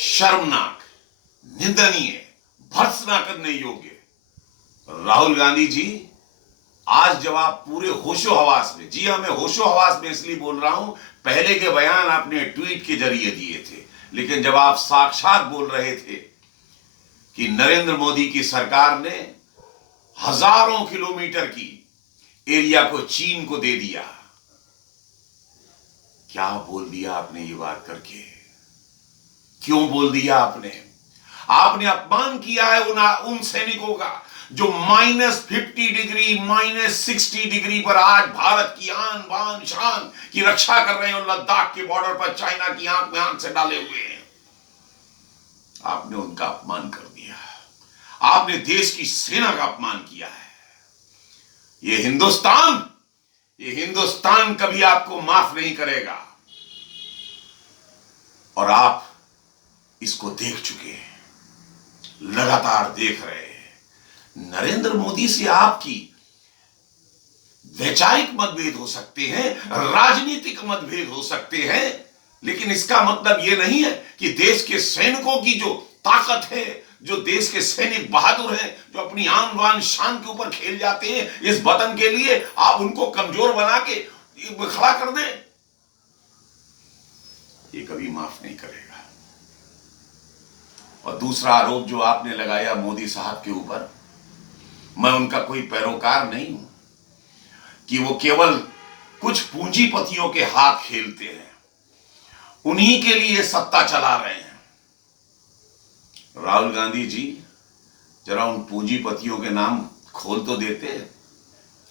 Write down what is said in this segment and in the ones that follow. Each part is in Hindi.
शर्मनाक, निंदनीय, भर्त्सना करने योग्य। राहुल गांधी जी, आज जब आप पूरे होशो हवास में, जी हां, मैं होशो हवास में इसलिए बोल रहा हूं, पहले के बयान आपने ट्वीट के जरिए दिए थे, लेकिन जब आप साक्षात बोल रहे थे कि नरेंद्र मोदी की सरकार ने हजारों किलोमीटर की एरिया को चीन को दे दिया, क्या बोल दिया आपने ये बात करके? क्यों बोल दिया आपने? आपने अपमान किया है उन सैनिकों का जो -50 डिग्री, -60 डिग्री पर आज भारत की आन बान शान की रक्षा कर रहे हैं और लद्दाख के बॉर्डर पर चाइना की आंख में आंख से डाले हुए हैं। आपने उनका अपमान कर दिया, आपने देश की सेना का अपमान किया है। ये हिंदुस्तान कभी आपको माफ नहीं करेगा, और आप इसको देख चुके हैं, लगातार देख रहे हैं। नरेंद्र मोदी से आपकी वैचारिक मतभेद हो सकते हैं, राजनीतिक मतभेद हो सकते हैं, लेकिन इसका मतलब यह नहीं है कि देश के सैनिकों की जो ताकत है, जो देश के सैनिक बहादुर हैं, जो अपनी आन बान शान के ऊपर खेल जाते हैं इस वतन के लिए, आप उनको कमजोर बना के खड़ा कर दें, ये कभी माफ नहीं करेगा। और दूसरा आरोप जो आपने लगाया मोदी साहब के ऊपर, मैं उनका कोई पैरोकार नहीं हूं कि वो केवल कुछ पूंजीपतियों के हाथ खेलते हैं, उन्हीं के लिए सत्ता चला रहे हैं। राहुल गांधी जी, जरा उन पूंजीपतियों के नाम खोल तो देते।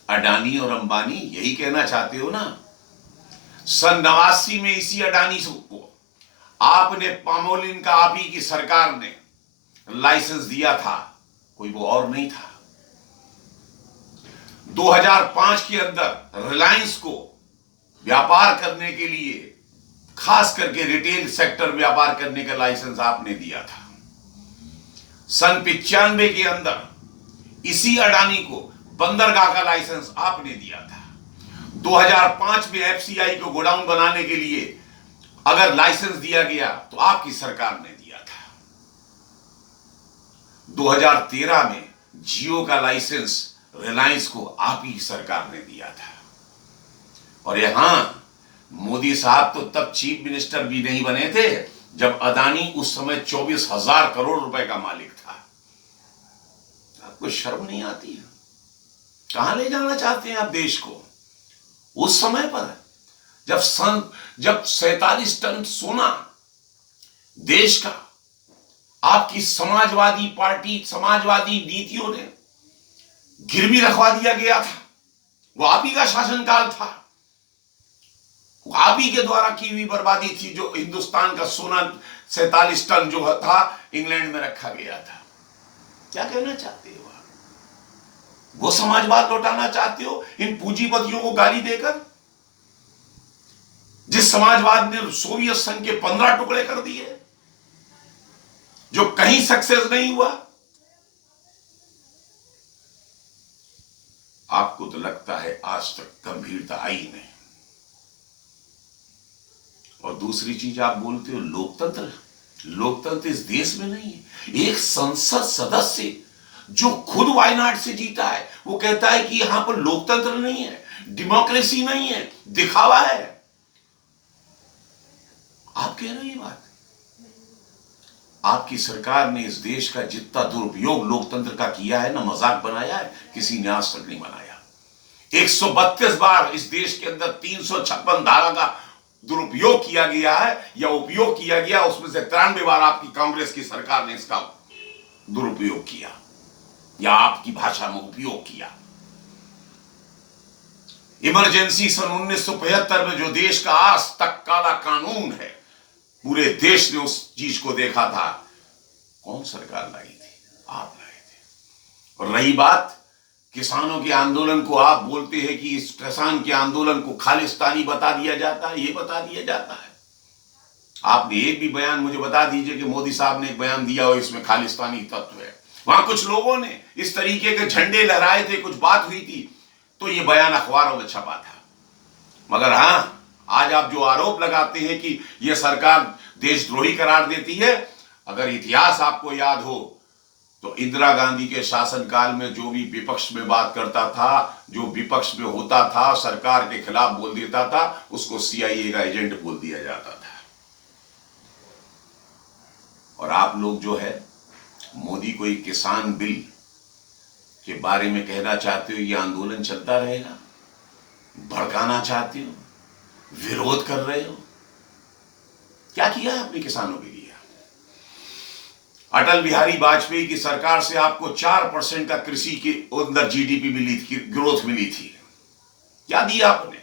अडानी और अंबानी, यही कहना चाहते हो ना? सन 89 में इसी अडानी को आपने पामोलिन का, आप ही की सरकार ने लाइसेंस दिया था, कोई वो और नहीं था। 2005 के अंदर रिलायंस को व्यापार करने के लिए, खास करके रिटेल सेक्टर व्यापार करने का लाइसेंस आपने दिया था। सन 95 के अंदर इसी अडानी को बंदरगाह का लाइसेंस आपने दिया था। 2005 में एफसीआई को गोडाउन बनाने के लिए अगर लाइसेंस दिया गया तो आपकी सरकार ने दिया था। 2013 में जियो का लाइसेंस रिलायंस को आप ही सरकार ने दिया था। और यहां मोदी साहब तो तब चीफ मिनिस्टर भी नहीं बने थे जब अदानी उस समय 24,000 करोड़ रुपए का मालिक था। आपको शर्म नहीं आती है? कहां ले जाना चाहते हैं आप देश को? उस समय पर जब 47 टन सोना देश का आपकी समाजवादी पार्टी, समाजवादी नीतियों ने गिरवी रखवा दिया गया था, वो आप ही का शासनकाल था, वो आप ही के द्वारा की हुई बर्बादी थी। जो हिंदुस्तान का सोना 47 टन जो था इंग्लैंड में रखा गया था। क्या कहना चाहते हो आप? वो समाजवाद लौटाना चाहते हो इन पूंजीपतियों को गाली देकर, जिस समाजवाद ने सोवियत संघ के 15 टुकड़े कर दिए, जो कहीं सक्सेस नहीं हुआ। आपको तो लगता है आज तक गंभीरता आई नहीं। और दूसरी चीज आप बोलते हो लोकतंत्र। लोकतंत्र इस देश में नहीं है। एक संसद सदस्य जो खुद वायनाड से जीता है, वो कहता है कि यहां पर लोकतंत्र नहीं है, डेमोक्रेसी नहीं है, दिखावा है। आप कह रहे हैं बात? आपकी सरकार ने इस देश का जितना दुरुपयोग लोकतंत्र का किया है ना, मजाक बनाया है, किसी ने आज तक नहीं बनाया। 132 बार इस देश के अंदर 356 धारा का दुरुपयोग किया गया है या उपयोग किया गया, उसमें से 93 बार आपकी कांग्रेस की सरकार ने इसका दुरुपयोग किया या आपकी भाषा में उपयोग किया। इमरजेंसी सन 1975 में जो देश का आज तक काला कानून है, पूरे देश ने उस चीज को देखा था। कौन सरकार लाई थी? आप लाए थे। और रही बात किसानों के आंदोलन को, आप बोलते हैं कि इस किसान के आंदोलन को खालिस्तानी बता दिया जाता है, ये बता दिया जाता है। आपने एक भी बयान मुझे बता दीजिए कि मोदी साहब ने एक बयान दिया हो इसमें खालिस्तानी तत्व है। वहां कुछ लोगों ने इस तरीके के झंडे लहराए थे, कुछ बात हुई थी, तो ये बयान अखबारों में छपा था। मगर हां, आज आप जो आरोप लगाते हैं कि यह सरकार देशद्रोही करार देती है, अगर इतिहास आपको याद हो तो इंदिरा गांधी के शासनकाल में जो भी विपक्ष में बात करता था, जो विपक्ष में होता था, सरकार के खिलाफ बोल देता था, उसको सीआईए का एजेंट बोल दिया जाता था। और आप लोग जो है मोदी को एक किसान बिल के बारे में कहना चाहते हो, ये आंदोलन चलता रहेगा, भड़काना चाहते हो, विरोध कर रहे हो। क्या किया है आपने किसानों के लिए? अटल बिहारी वाजपेयी की सरकार से आपको 4% का कृषि के अंदर जीडीपी मिली थी, ग्रोथ मिली थी। क्या दिया आपने?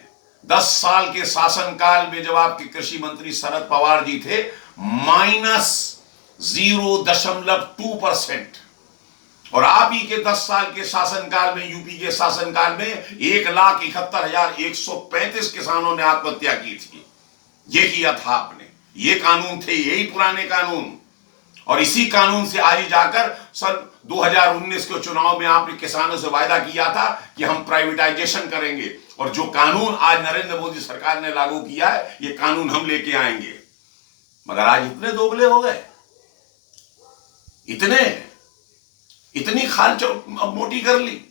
10 साल के शासनकाल में जब आपके कृषि मंत्री शरद पवार जी थे, -0.2%। और आप ही के 10 साल के शासनकाल में, यूपी के शासनकाल में 1,71,135 किसानों ने आत्महत्या की थी। ये किया था आपने। ये कानून थे, यही पुराने कानून। और इसी कानून से आगे जाकर सन 2019 के चुनाव में आपने किसानों से वायदा किया था कि हम प्राइवेटाइजेशन करेंगे, और जो कानून आज नरेंद्र मोदी सरकार ने लागू किया है, ये कानून हम लेके आएंगे। मगर आज इतने दोगले हो गए, इतनी खाल मोटी कर ली।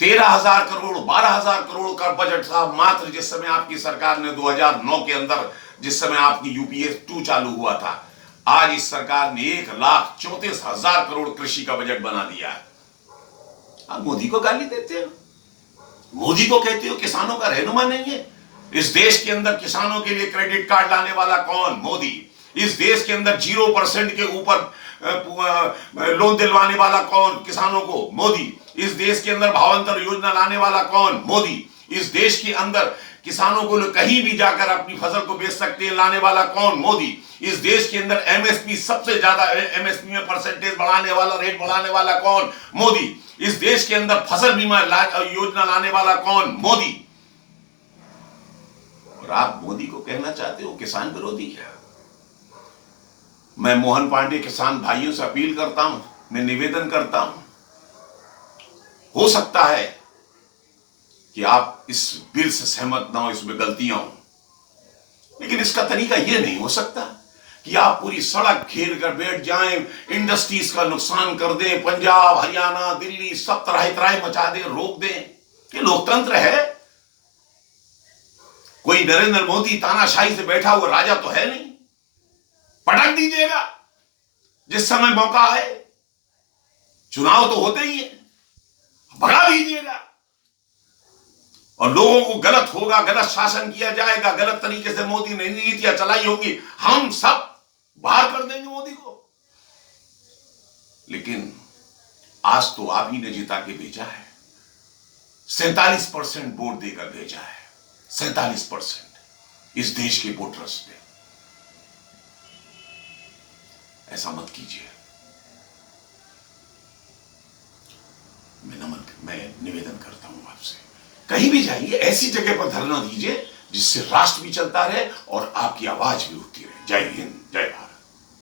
13,000 करोड़ 12,000 करोड़ का बजट था मात्र जिस समय आपकी सरकार ने 2009 के अंदर, जिस समय आपकी यूपीए 2 चालू हुआ था। आज इस सरकार ने 1,34,000 करोड़ कृषि का बजट बना दिया है। आप मोदी को गाली देते हो, मोदी को कहते हो किसानों का रहनुमा नहीं है। इस देश के अंदर किसानों के लिए क्रेडिट कार्ड लाने वाला कौन? मोदी। इस देश के अंदर 0% के ऊपर लोन दिलवाने वाला कौन किसानों को? मोदी। इस देश के अंदर भावांतर योजना लाने वाला कौन? मोदी। इस देश के अंदर किसानों को कहीं भी जाकर अपनी फसल को बेच सकते हैं, लाने वाला कौन? मोदी। इस देश के अंदर एमएसपी, सबसे ज्यादा एमएसपी में परसेंटेज बढ़ाने वाला, रेट बढ़ाने वाला कौन? मोदी। इस देश के अंदर फसल बीमा योजना लाने वाला कौन? मोदी। और आप मोदी को कहना चाहते हो किसान विरोधी है। मैं मोहन पांडे किसान भाइयों से अपील करता हूं, मैं निवेदन करता हूं, हो सकता है कि आप इस बिल से सहमत ना हो, इसमें गलतियां हो, लेकिन इसका तरीका यह नहीं हो सकता कि आप पूरी सड़क घेर कर बैठ जाएं, इंडस्ट्रीज का नुकसान कर दें, पंजाब, हरियाणा, दिल्ली सब तराही मचा दें, रोक दें। ये लोकतंत्र है? कोई नरेंद्र मोदी तानाशाही से बैठा हुआ राजा तो है नहीं। पटक दीजिएगा जिस समय मौका है, चुनाव तो होते ही है, भगा दीजिएगा। और लोगों को गलत होगा, गलत शासन किया जाएगा, गलत तरीके से मोदी ने नीतियां चलाई होंगी, हम सब बाहर कर देंगे मोदी को। लेकिन आज तो आप ही ने जिता के भेजा है, 47% वोट देकर भेजा है, 47% इस देश के वोटर्स ने। ऐसा मत कीजिए। मैं निवेदन करता हूं आपसे, कहीं भी जाइए ऐसी जगह पर धरना दीजिए जिससे राष्ट्र भी चलता रहे और आपकी आवाज भी उठती रहे। जय हिंद, जय भारत।